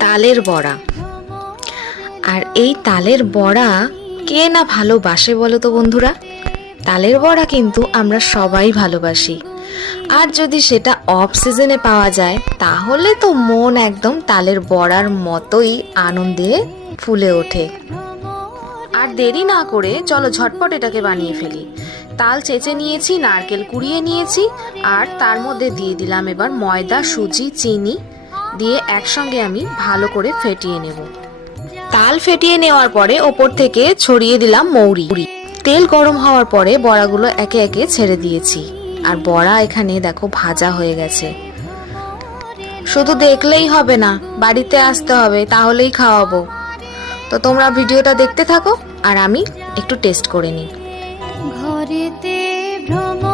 তালের বড়া। আর এই তালের বড়া কে না ভালোবাসে বলো তো বন্ধুরা? তালের বড়া কিন্তু আমরা সবাই ভালোবাসি। আর যদি সেটা অফ সিজনে পাওয়া যায় তাহলে তো মন একদম তালের বড়ার মতোই আনন্দে ফুলে ওঠে। আর দেরি না করে চলো ঝটপট এটাকে বানিয়ে ফেলি। তাল চেঁচে নিয়েছি, নারকেল কুড়িয়ে নিয়েছি, আর তার মধ্যে দিয়ে দিলাম এবার ময়দা, সুজি, চিনি দিয়ে একসঙ্গে আমি ভালো করে ফেটিয়ে নেব। তাল ফেটিয়ে নেওয়ার পরে ওপর থেকে ছড়িয়ে দিলাম মৌরি। তেল গরম হওয়ার পরে বড়াগুলো একে একে ছেড়ে দিয়েছি। আর বড়া এখানে দেখো ভাজা হয়ে গেছে। শুধু দেখলেই হবে না, বাড়িতে আসতে হবে, তাহলেই খাওয়াবো। তো তোমরা ভিডিওটা দেখতে থাকো আর আমি একটু টেস্ট করে নিই। ঘরেতে ভ্রমণ